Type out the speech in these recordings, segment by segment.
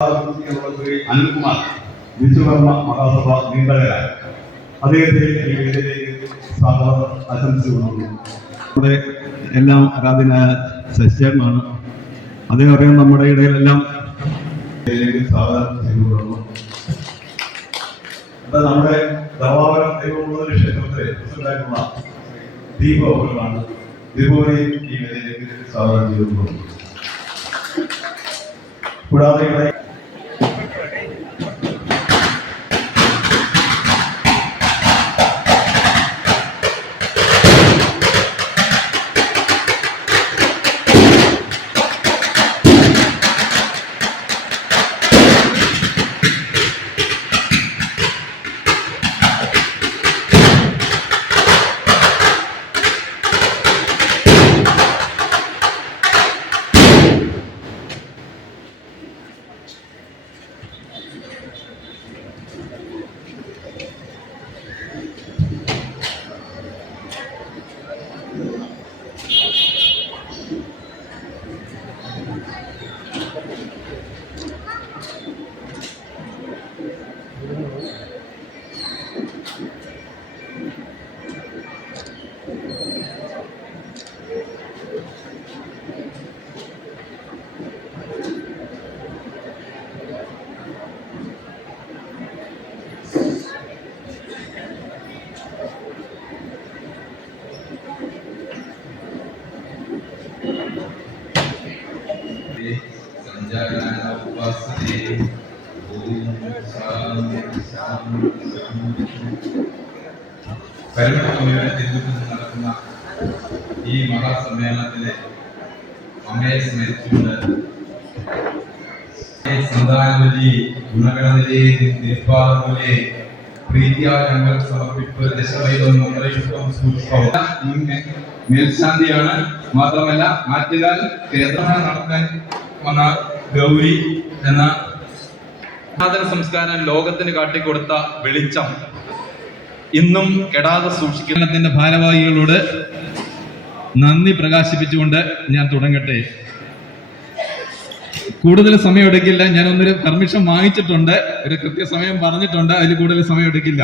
അനിൽകുമാർ വിശ്വകർമ്മ മഹാസഭ നീണ്ടകരാൻ അദ്ദേഹത്തെ ഈ വേദിയിലേക്ക് സ്വാഗതം ആശംസിച്ചുകൊള്ളുന്നു. നമ്മുടെ എല്ലാം ആരാധനായ സസ്യമാണ്. അദ്ദേഹം അറിയാം നമ്മുടെ ഇടയിലെല്ലാം സ്വാഗതം ചെയ്തുകൊള്ളുന്നു. നമ്മുടെ ധർമാപുരം ദൈവമുള്ള ക്ഷേത്രത്തിലെ പ്രസിഡന്റായിട്ടുള്ള ദീപമാണ്. ദീപവിനെയും ഈ വേദിയിലേക്ക് സ്വാഗതം ചെയ്തുകൊള്ളുന്നു. കൂടാതെ ഇവിടെ നടക്കുന്ന ഈ മഹാസമ്മേളനത്തിലെ അമ്മയെ സ്മരിച്ചുകൊണ്ട് സന്താനബലി ഗുണഗണനിലെ നിർപ്പാദത്തിലെ പ്രീതിയാഗങ്ങൾ സമർപ്പിപ്പ് ദശവൈതം മന്ത്രിഷ്ടം സൂക്ഷ്മം മേൽശാന്തിയാണ്. മാത്രമല്ല ആറ്റുകാൽ ക്ഷേത്രമായി നടത്താൻ വന്ന ഗൗരി എന്ന സനാതന സംസ്കാരം ലോകത്തിന് കാട്ടിക്കൊടുത്ത വെളിച്ചം ഇന്നും കെടാതെ സൂക്ഷിക്കുന്നതിന്റെ ഭാരവാഹികളോട് നന്ദി പ്രകാശിപ്പിച്ചുകൊണ്ട് ഞാൻ തുടങ്ങട്ടെ. കൂടുതൽ സമയം എടുക്കില്ല. ഞാൻ ഒന്നൊരു പെർമിഷൻ വാങ്ങിച്ചിട്ടുണ്ട്, ഒരു കൃത്യസമയം പറഞ്ഞിട്ടുണ്ട്, അതിൽ കൂടുതൽ സമയം എടുക്കില്ല.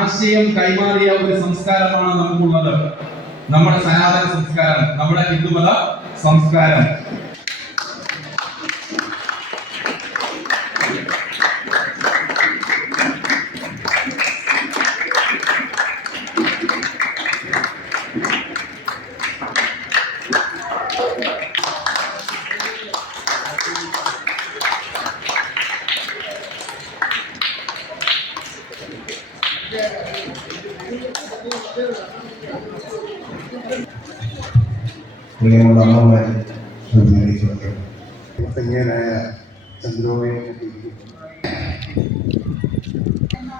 ആശയം കൈമാറിയ ഒരു സംസ്കാരമാണ് നമുക്കുള്ളത്. നമ്മുടെ സനാതന സംസ്കാരം, നമ്മുടെ ഹിന്ദുമത സംസ്കാരം.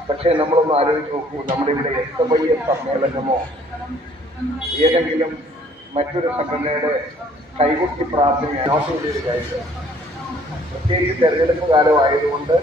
പക്ഷേ നമ്മളൊന്ന് ആലോചിച്ച് നോക്കൂ, നമ്മുടെ ഇവിടെ SFI സമ്മേളനമോ ഏതെങ്കിലും മറ്റൊരു സംഘടനയുടെ കൈകൊട്ടി പ്രാർത്ഥനയോ ഒരു കാര്യം. പ്രത്യേകിച്ച് തെരഞ്ഞെടുപ്പ് കാലമായതുകൊണ്ട്